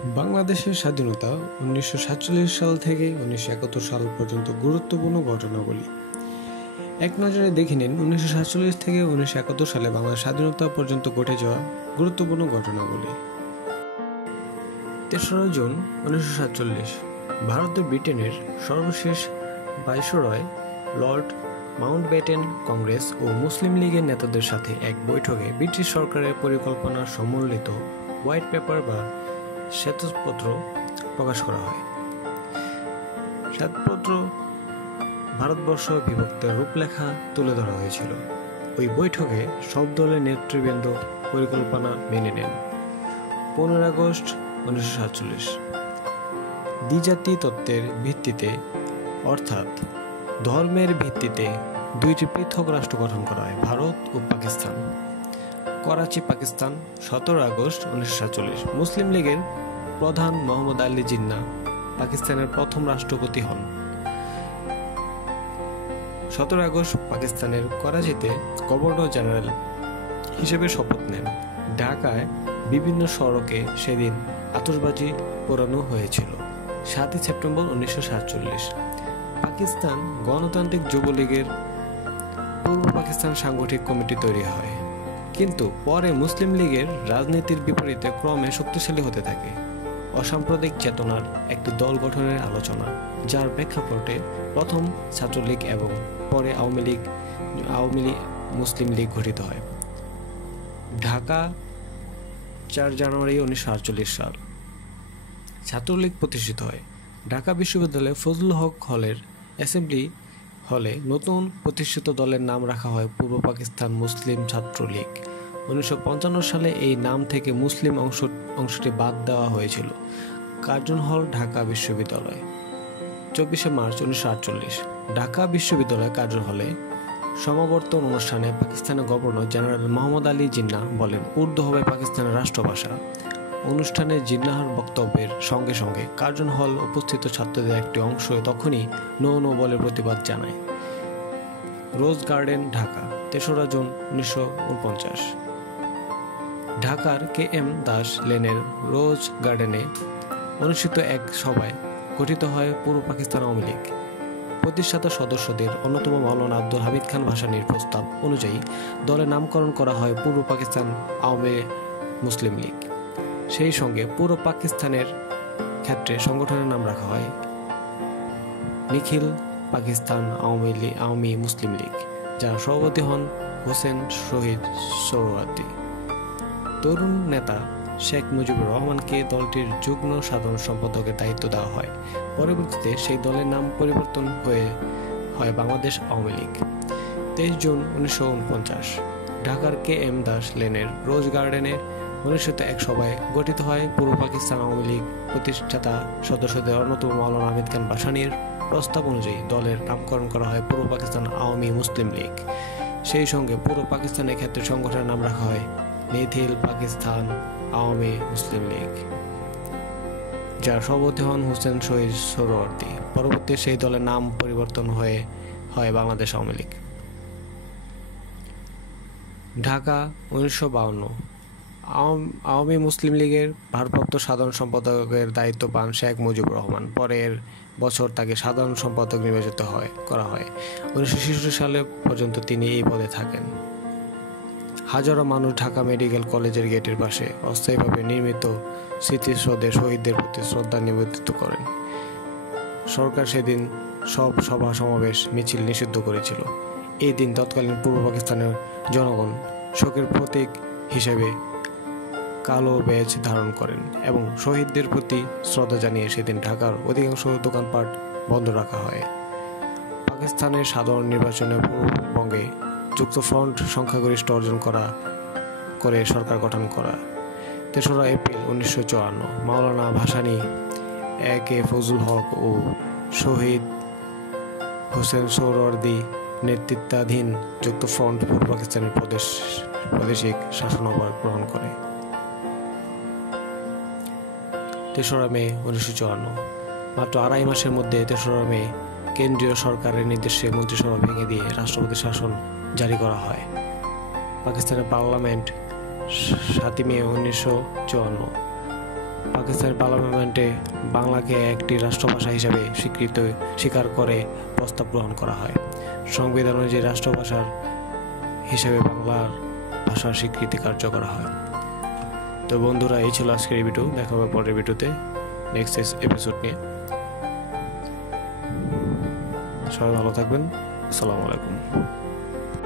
বাংলাদেশের স্বাধীনতা 1947 সাল থেকে 1971 সাল পর্যন্ত গুরুত্বপূর্ণ ঘটনাবলী। এক নজরে দেখে নিন 1947 থেকে 1971 সালে বাংলার স্বাধীনতা পর্যন্ত ঘটে যাওয়া গুরুত্বপূর্ণ ঘটনাবলী। 3রা জুন 1947 ভারতের ব্রিটেনের সর্বশেষ ভাইসরয় লর্ড মাউন্টব্যাটেন কংগ্রেস ও মুসলিম লীগের নেতাদের সাথে এক বৈঠকে ব্রিটিশ সরকারের পরিকল্পনা সম্বলিত হোয়াইট পেপার বা শ্বেতপত্র প্রকাশ করা হয়। শ্বেতপত্র ভারতবর্ষ বিভক্তের রূপরেখা তুলে ধরা হয়েছিল। ওই বৈঠকে সব দলের নেতৃবৃন্দ পরিকল্পনা মেনে নেন। 15 আগস্ট 1947 দ্বিজাতি তত্ত্বের ভিত্তিতে অর্থাৎ ধর্মের ভিত্তিতে দুইটি পৃথক রাষ্ট্র গঠন করা হয়, ভারত ও পাকিস্তান। করাচি, পাকিস্তান। 17 আগস্ট 1947 মুসলিম লীগের প্রধান মোহাম্মদ আলী জিন্নাহ পাকিস্তানের প্রথম রাষ্ট্রপতি হন। 17 আগস্ট পাকিস্তানের করাচিতে গভর্নর জেনারেল হিসেবে শপথ নেন। ঢাকায় বিভিন্ন সড়কে সেদিন আতশবাজি পোড়ানো হয়েছিল। 7 সেপ্টেম্বর 1947 পাকিস্তান গণতান্ত্রিক যুবলীগের পূর্ব পাকিস্তান সাংগঠনিক কমিটি তৈরি হয়, কিন্তু পরে মুসলিম লীগের রাজনীতির বিপরীতে ক্রমে শক্তিশালী হতে থাকে। অসাম্প্রদায়িক চেতনার একটি দল গঠনের আলোচনা, যার প্রেক্ষাপটে প্রথম ছাত্রলীগ এবং পরে আওয়ামী লীগ মুসলিম লীগ গঠিত হয়। ঢাকা 4 জানুয়ারি 1948 সাল ছাত্রলীগ প্রতিষ্ঠিত হয়। ঢাকা বিশ্ববিদ্যালয়ে ফজলুল হক হলের অ্যাসেম্বলি হলে নতুন প্রতিষ্ঠিত দলের নাম রাখা হয় পূর্ব পাকিস্তান মুসলিম ছাত্রলীগ। 1955 সালে এই নাম থেকে মুসলিম অংশটি বাদ দেওয়া হয়েছিল। কার্জন হল, ঢাকা বিশ্ববিদ্যালয়। 24 মার্চ 1948 ঢাকা বিশ্ববিদ্যালয় কার্জন হলে সমাবর্তন অনুষ্ঠানে পাকিস্তানের গভর্নর জেনারেল মোহাম্মদ আলী জিন্নাহ বলেন, উর্দু হবে পাকিস্তানের রাষ্ট্রভাষা। অনুষ্ঠানে জিন্নাহর বক্তব্যের সঙ্গে সঙ্গে কার্জন হল উপস্থিত ছাত্রদের একটি অংশ তখনই নো নো বলে প্রতিবাদ জানায়। রোজ গার্ডেন, ঢাকা 3রা জুন 1949 ঢাকার KM দাস লেনের রোজ গার্ডেনে অনুষ্ঠিত এক সভায় গঠিত হয় পূর্ব পাকিস্তান আওয়ামী লীগ। প্রতিষ্ঠাতা সদস্যদের অন্যতম মাওলানা আব্দুল হামিদ খান ভাসানীর প্রস্তাব অনুযায়ী দলের নামকরণ করা হয় পূর্ব পাকিস্তান আওয়ামী মুসলিম লীগ। সেই সঙ্গে পূর্ব পাকিস্তানের ক্ষেত্রে সংগঠনের নাম রাখা হয় নিখিল পাকিস্তান আওয়ামী মুসলিম লীগ, যার সভাপতি হন হোসেন শহীদ সোহরাওয়ার্দী। তরুণ নেতা শেখ মুজিবুর রহমানকে দলটির যুগ্ম সাধারণ সম্পাদকের দায়িত্ব দেওয়া হয়। পরবর্তীতে সেই দলের নাম পরিবর্তন হয় বাংলাদেশ আওয়ামী লীগ। 23 জুন 1949 ঢাকার KM দাস লেনের রোজ গার্ডেনে অনুষ্ঠিত এক সভায় গঠিত হয় পূর্ব পাকিস্তান আওয়ামী লীগ। প্রতিষ্ঠাতা সদস্যদের অন্যতম মাওলানা হামিদ খান ভাসানীর প্রস্তাব অনুযায়ী দলের নামকরণ করা হয় পূর্ব পাকিস্তান আওয়ামী মুসলিম লীগ। সেই সঙ্গে পূর্ব পাকিস্তানের ক্ষেত্রে সংগঠনের নাম রাখা হয় নিখিল পাকিস্তান আওয়ামী মুসলিম লীগ, যার সভাপতি হন হোসেন শহীদ সোহরাওয়ার্দী। পরবর্তীতে সেই দলের নাম পরিবর্তন হয় বাংলাদেশ আওয়ামী লীগ। ঢাকা 1952 আওয়ামী মুসলিম লীগের ভারপ্রাপ্ত সাধারণ সম্পাদকের দায়িত্ব পান শেখ মুজিবুর রহমান। পরের বছর তাকে সাধারণ সম্পাদক নির্বাচিত করা হয়। 1966 সালে পর্যন্ত তিনি এই পদে থাকেন। হাজারো মানুষ ঢাকা মেডিকেল কলেজের গেটের পাশে অস্থায়ীভাবে নির্মিত স্মৃতিসৌধে শহীদদের প্রতি শ্রদ্ধা নিবেদিত করেন। সরকার সেদিন সব সভা সমাবেশ মিছিল নিষিদ্ধ করেছিল। এই দিন তৎকালীন পূর্ব পাকিস্তানের জনগণ শোকের প্রতীক হিসেবে কালো ব্যাজ ধারণ করেন এবং শহীদদের প্রতি শ্রদ্ধা জানিয়ে সেদিন ঢাকার অধিকাংশ দোকানপাট বন্ধ রাখা হয়। পাকিস্তানের সাধারণ নির্বাচনে পূর্ববঙ্গে যুক্তফ্রন্ট সংখ্যাগরিষ্ঠ অর্জন করে সরকার গঠন করা। 3রা এপ্রিল 1954 মাওলানা ভাসানী, AK ফজলুল হক ও শহীদ হোসেন সোহরাওয়ার্দী নেতৃত্বাধীন যুক্তফ্রন্ট পূর্ব পাকিস্তানের প্রাদেশিক শাসনভার গ্রহণ করে। 3রা মে 1954 মাত্র 2.5 মাসের মধ্যে 3রা মে কেন্দ্রীয় সরকারের নির্দেশে মন্ত্রিসভা ভেঙে দিয়ে রাষ্ট্রপতি শাসন জারি করা হয়। পাকিস্তানের পার্লামেন্ট 7 মে 1954 পাকিস্তানের পার্লামেন্টে বাংলাকে একটি রাষ্ট্রভাষা হিসেবে স্বীকার করে প্রস্তাব গ্রহণ করা হয়। সংবিধান অনুযায়ী রাষ্ট্রভাষার হিসেবে বাংলার ভাষার স্বীকৃতি কার্যকর হয়। তো বন্ধুরা, এই ছিল আজকের এই ভিডিও। দেখা হবে পরের ভিডিওতে নেক্সট এপিসোড নিয়ে। সবাই ভালো থাকবেন। আসসালামু আলাইকুম।